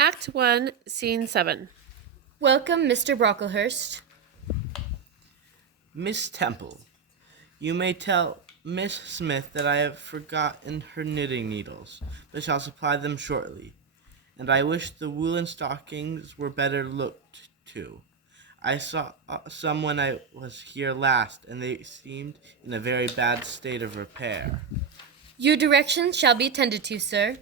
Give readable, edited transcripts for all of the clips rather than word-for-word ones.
Act 1, Scene 7. Welcome, Mr. Brocklehurst. Miss Temple, you may tell Miss Smith that I have forgotten her knitting needles, but shall supply them shortly. And I wish the woolen stockings were better looked to. I saw some when I was here last, and they seemed in a very bad state of repair. Your directions shall be attended to, sir.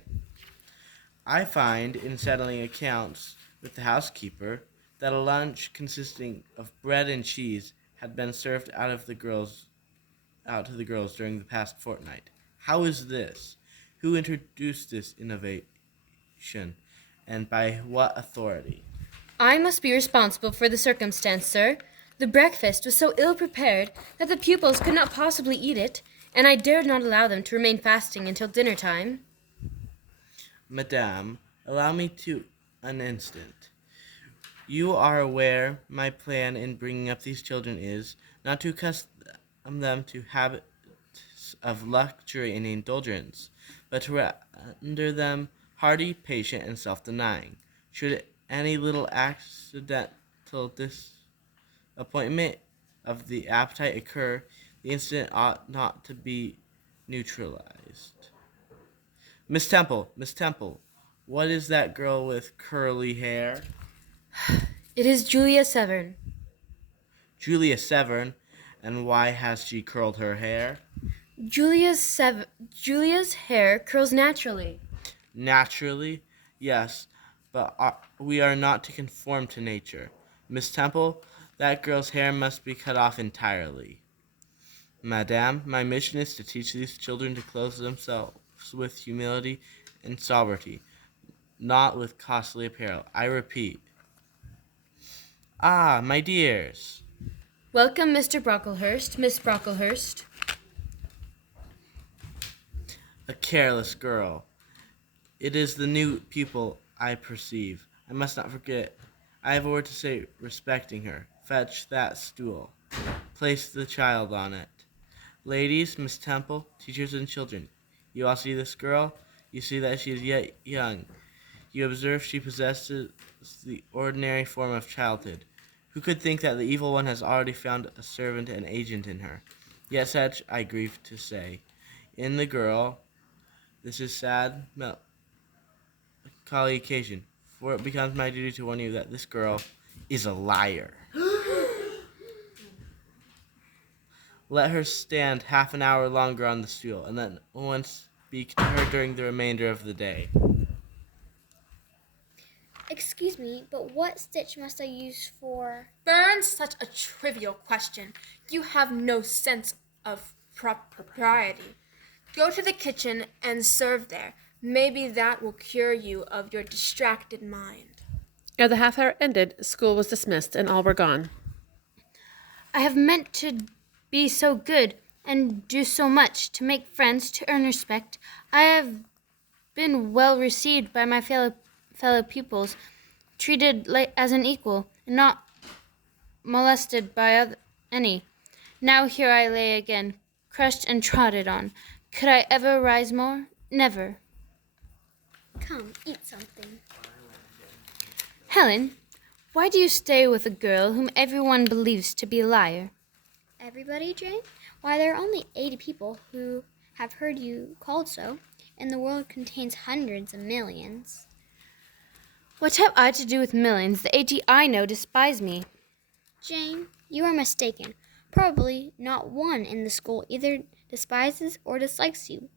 I find, in settling accounts with the housekeeper, that a lunch consisting of bread and cheese had been served out to the girls during the past fortnight. How is this? Who introduced this innovation, and by what authority? I must be responsible for the circumstance, sir. The breakfast was so ill prepared that the pupils could not possibly eat it, and I dared not allow them to remain fasting until dinner time. Madame, allow me to an instant. You are aware my plan in bringing up these children is not to accustom them to habits of luxury and indulgence, but to render them hardy, patient, and self-denying. Should any little accidental disappointment of the appetite occur, the incident ought not to be neutralized. Miss Temple, what is that girl with curly hair? It is Julia Severn. Julia Severn, and why has she curled her hair? Julia's hair curls naturally. Naturally, yes, but we are not to conform to nature. Miss Temple, that girl's hair must be cut off entirely. Madame, my mission is to teach these children to clothe themselves with humility and sobriety, not with costly apparel. I repeat. Ah, my dears. Welcome, Mr. Brocklehurst, Miss Brocklehurst. A careless girl. It is the new pupil I perceive. I must not forget. I have a word to say respecting her. Fetch that stool. Place the child on it. Ladies, Miss Temple, teachers and children, you all see this girl? You see that she is yet young. You observe she possesses the ordinary form of childhood. Who could think that the evil one has already found a servant and agent in her? Yet such, I grieve to say, in the girl, this is sad, melancholy occasion, for it becomes my duty to warn you that this girl is a liar. Let her stand half an hour longer on the stool, and let no one speak to her during the remainder of the day. Excuse me, but what stitch must I use for... Burn, such a trivial question. You have no sense of propriety. Go to the kitchen and serve there. Maybe that will cure you of your distracted mind. Ere the half hour ended, school was dismissed, and all were gone. I have meant to be so good and do so much to make friends, to earn respect. I have been well received by my fellow pupils, treated as an equal, and not molested by any. Now here I lay again, crushed and trodden on. Could I ever rise more? Never. Come, eat something. Helen, why do you stay with a girl whom everyone believes to be a liar? Everybody, Jane? Why, there are only 80 people who have heard you called so, and the world contains hundreds of millions. What have I to do with millions? The 80 I know despise me. Jane, you are mistaken. Probably not one in the school either despises or dislikes you.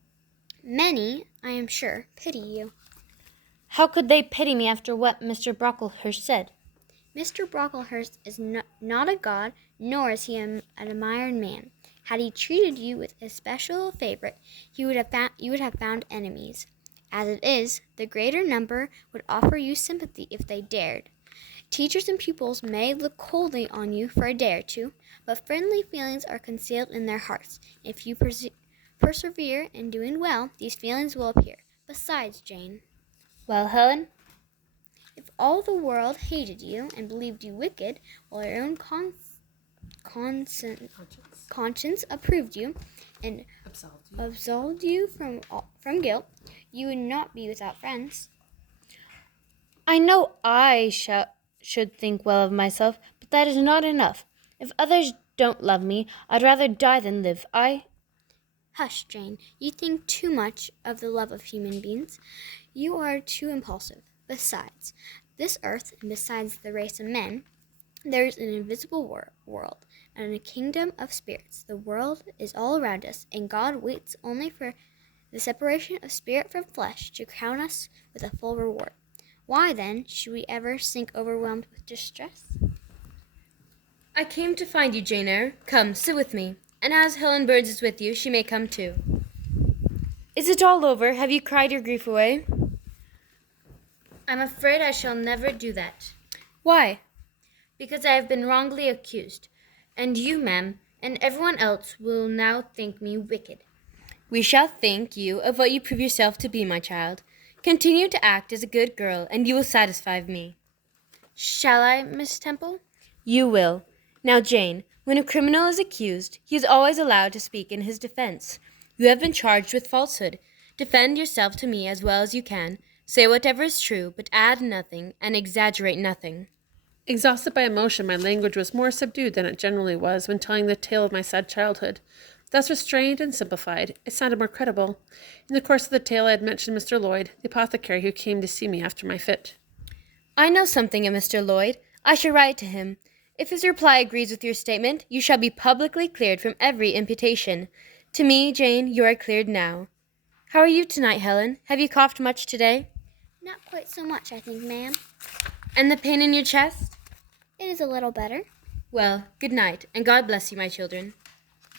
Many, I am sure, pity you. How could they pity me after what Mr. Brocklehurst said? Mr. Brocklehurst is not a god, nor is he an admired man. Had he treated you with especial favorite, you would have found enemies. As it is, the greater number would offer you sympathy if they dared. Teachers and pupils may look coldly on you for a day or two, but friendly feelings are concealed in their hearts. If you persevere in doing well, these feelings will appear. Besides, Jane, Well, Helen? if all the world hated you and believed you wicked, while your own conscience approved you and absolved you from guilt, you would not be without friends. I know should think well of myself, but that is not enough. If others don't love me, I'd rather die than live. Hush, Jane. You think too much of the love of human beings. You are too impulsive. Besides this earth, and besides the race of men, there is an invisible world and a kingdom of spirits. The world is all around us, and God waits only for the separation of spirit from flesh to crown us with a full reward. Why, then, should we ever sink overwhelmed with distress? I came to find you, Jane Eyre. Come, sit with me. And as Helen Burns is with you, she may come too. Is it all over? Have you cried your grief away? I'm afraid I shall never do that. Why? Because I have been wrongly accused. And you, ma'am, and everyone else will now think me wicked. We shall think you of what you prove yourself to be, my child. Continue to act as a good girl, and you will satisfy me. Shall I, Miss Temple? You will. Now, Jane, when a criminal is accused, he is always allowed to speak in his defense. You have been charged with falsehood. Defend yourself to me as well as you can. Say whatever is true, but add nothing and exaggerate nothing. Exhausted by emotion, my language was more subdued than it generally was when telling the tale of my sad childhood. Thus restrained and simplified, it sounded more credible. In the course of the tale I had mentioned Mr. Lloyd, the apothecary who came to see me after my fit. I know something of Mr. Lloyd. I shall write to him. If his reply agrees with your statement, you shall be publicly cleared from every imputation. To me, Jane, you are cleared now. How are you tonight, Helen? Have you coughed much today? Not quite so much, I think, ma'am. And the pain in your chest? It is a little better. Well, good night, and God bless you, my children.